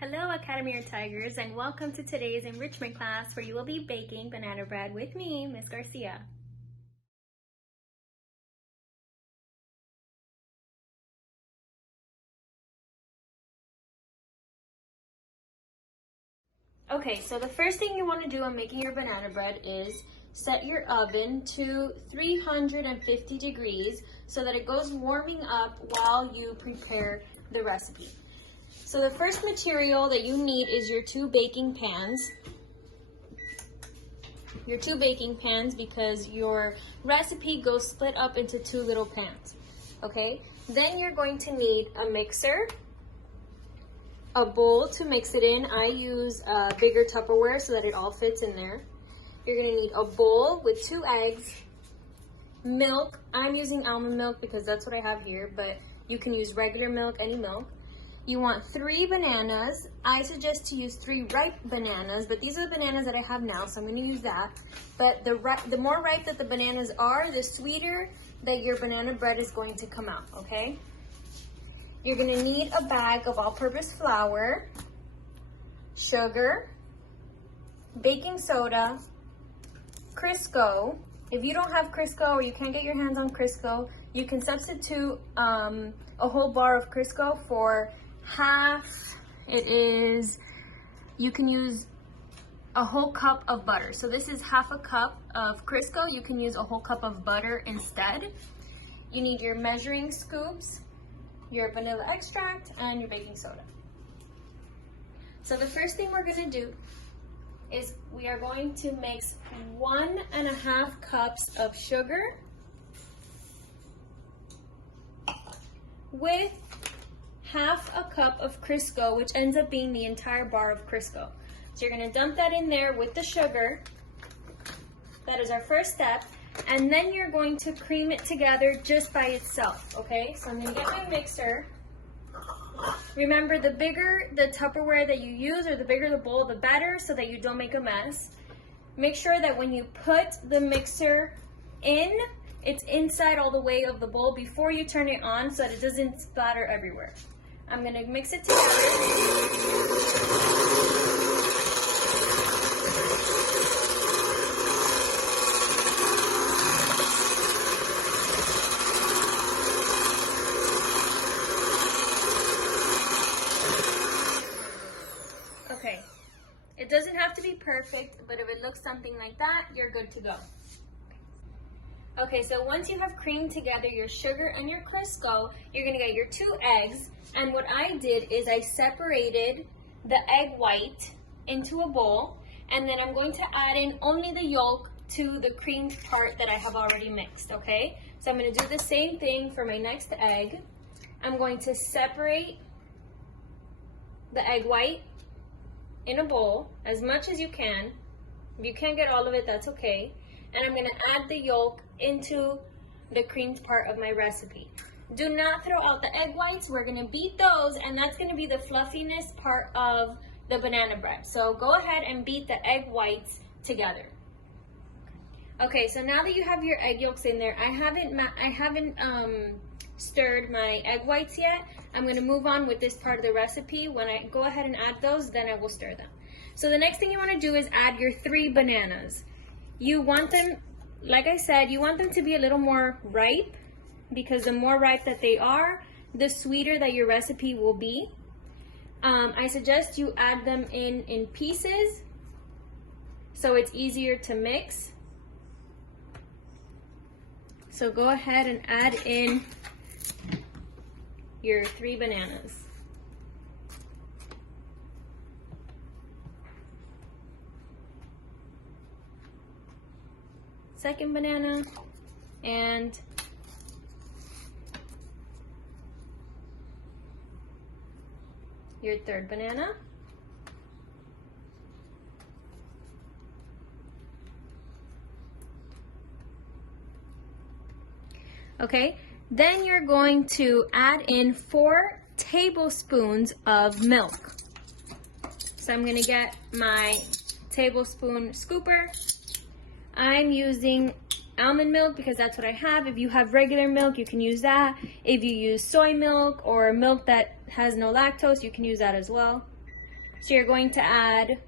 Hello Academir Tigers, and welcome to today's enrichment class where you will be baking banana bread with me, Miss Garcia. Okay, so the first thing you want to do when making your banana bread is set your oven to 350 degrees so that it goes warming up while you prepare the recipe. So the first material that you need is your two baking pans. Your two baking pans, because your recipe goes split up into two little pans, okay? Then you're going to need a mixer, a bowl to mix it in. I use a bigger Tupperware so that it all fits in there. You're gonna need a bowl with 2 eggs, milk. I'm using almond milk because that's what I have here, but you can use regular milk, any milk. You want 3 bananas. I suggest to use 3 ripe bananas, but these are the bananas that I have now, so I'm going to use that. But the more ripe that the bananas are, the sweeter that your banana bread is going to come out, okay? You're going to need a bag of all-purpose flour, sugar, baking soda, Crisco. If you don't have Crisco or you can't get your hands on Crisco, you can substitute a whole bar of Crisco for half. You can use a whole cup of butter. So this is half a cup of Crisco. You can use a whole cup of butter instead. You need your measuring scoops, your vanilla extract, and your baking soda. So the first thing we're going to do is we are going to mix 1.5 cups of sugar with half a cup of Crisco, which ends up being the entire bar of Crisco. So you're going to dump that in there with the sugar. That is our first step. And then you're going to cream it together just by itself, okay? So I'm going to get my mixer. Remember, the bigger the Tupperware that you use, or the bigger the bowl, the better, so that you don't make a mess. Make sure that when you put the mixer in, it's inside all the way of the bowl before you turn it on so that it doesn't splatter everywhere. I'm going to mix it together. Okay, it doesn't have to be perfect, but if it looks something like that, you're good to go. Okay, so once you have creamed together your sugar and your Crisco, you're gonna get your 2 eggs. And what I did is I separated the egg white into a bowl, and then I'm going to add in only the yolk to the creamed part that I have already mixed, okay? So I'm gonna do the same thing for my next egg. I'm going to separate the egg white in a bowl as much as you can. If you can't get all of it, that's okay. And I'm gonna add the yolk into the creamed part of my recipe. Do not throw out the egg whites. We're gonna beat those, and that's gonna be the fluffiness part of the banana bread. So go ahead and beat the egg whites together. Okay, so now that you have your egg yolks in there, I haven't stirred my egg whites yet. I'm gonna move on with this part of the recipe. When I go ahead and add those, then I will stir them. So the next thing you wanna do is add your 3 bananas. You want them, like I said, you want them to be a little more ripe, because the more ripe that they are, the sweeter that your recipe will be. I suggest you add them in pieces so it's easier to mix. So go ahead and add in your 3 bananas. Second banana, and your 3rd banana. Okay, then you're going to add in 4 tablespoons of milk. So I'm gonna get my tablespoon scooper. I'm using almond milk because that's what I have. If you have regular milk, you can use that. If you use soy milk or milk that has no lactose, you can use that as well. So you're going to add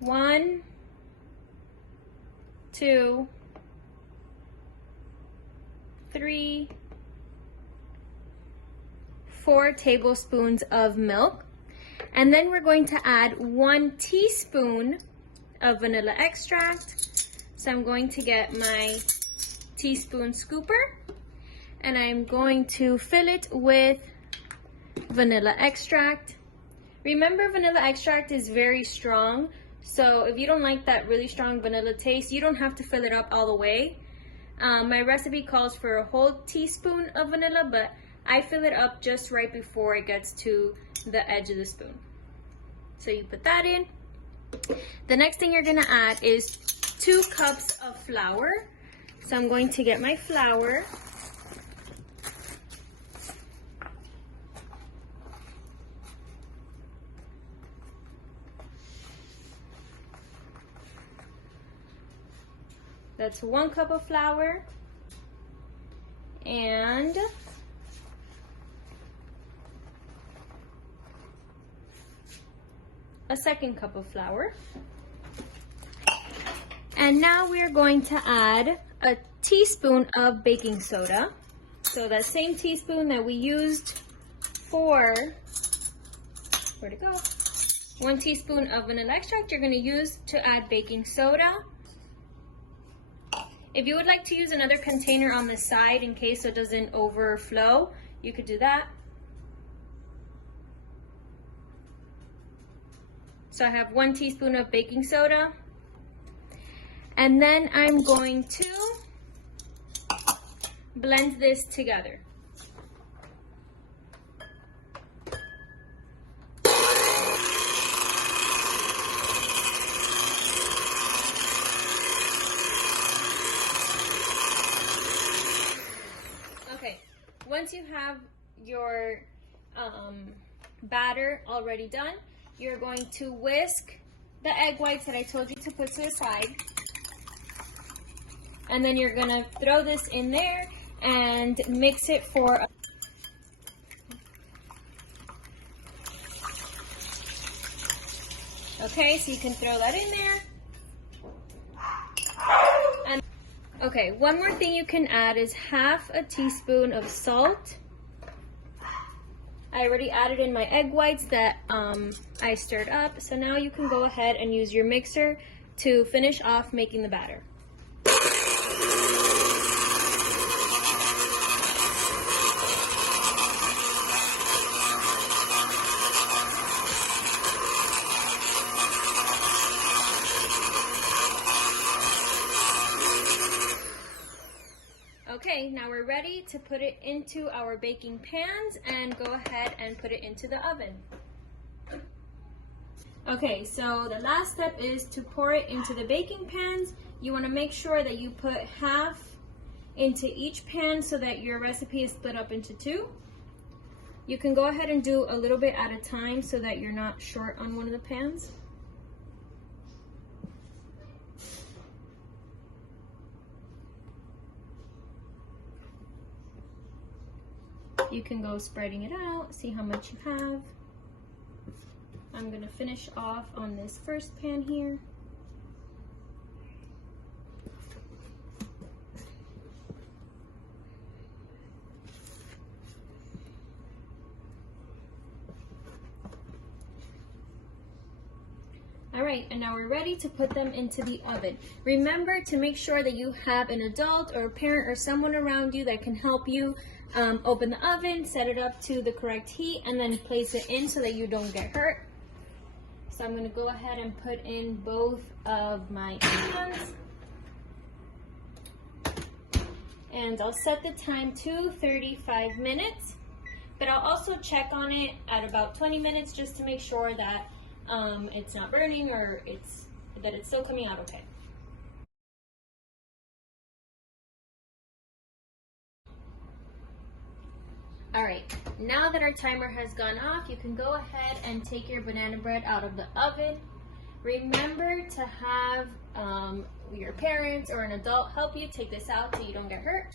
1, 2, 3, 4 tablespoons of milk. And then we're going to add 1 teaspoon of vanilla extract. So I'm going to get my teaspoon scooper and I'm going to fill it with vanilla extract. Remember, vanilla extract is very strong, so if you don't like that really strong vanilla taste, you don't have to fill it up all the way. My recipe calls for a whole teaspoon of vanilla, but I fill it up just right before it gets to the edge of the spoon. So you put that in. The next thing you're gonna add is 2 cups of flour. So I'm going to get my flour. That's 1 cup of flour and a 2nd cup of flour. And now we're going to add a teaspoon of baking soda. So that same teaspoon that we used for, where'd it go? 1 teaspoon of vanilla extract, you're gonna use to add baking soda. If you would like to use another container on the side in case it doesn't overflow, you could do that. So I have 1 teaspoon of baking soda. And then I'm going to blend this together. Okay, once you have your batter already done, you're going to whisk the egg whites that I told you to put to the side. And then you're gonna throw this in there and mix it for okay, so you can throw that in there. And okay, one more thing you can add is half a teaspoon of salt. I already added in my egg whites that I stirred up, so now you can go ahead and use your mixer to finish off making the batter. Okay, now we're ready to put it into our baking pans and go ahead and put it into the oven. Okay, so the last step is to pour it into the baking pans. You want to make sure that you put half into each pan so that your recipe is split up into 2. You can go ahead and do a little bit at a time so that you're not short on one of the pans. You can go spreading it out, see how much you have. I'm gonna finish off on this first pan here. All right, and now we're ready to put them into the oven. Remember to make sure that you have an adult or a parent or someone around you that can help you open the oven, set it up to the correct heat, and then place it in so that you don't get hurt. So I'm going to go ahead and put in both of my pans. And I'll set the time to 35 minutes, but I'll also check on it at about 20 minutes just to make sure that it's not burning or that it's still coming out okay. All right, now that our timer has gone off, you can go ahead and take your banana bread out of the oven. Remember to have your parents or an adult help you take this out so you don't get hurt.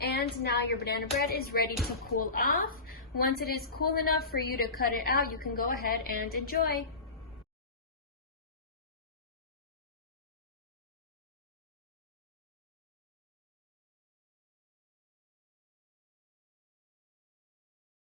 And now your banana bread is ready to cool off. Once it is cool enough for you to cut it out, you can go ahead and enjoy.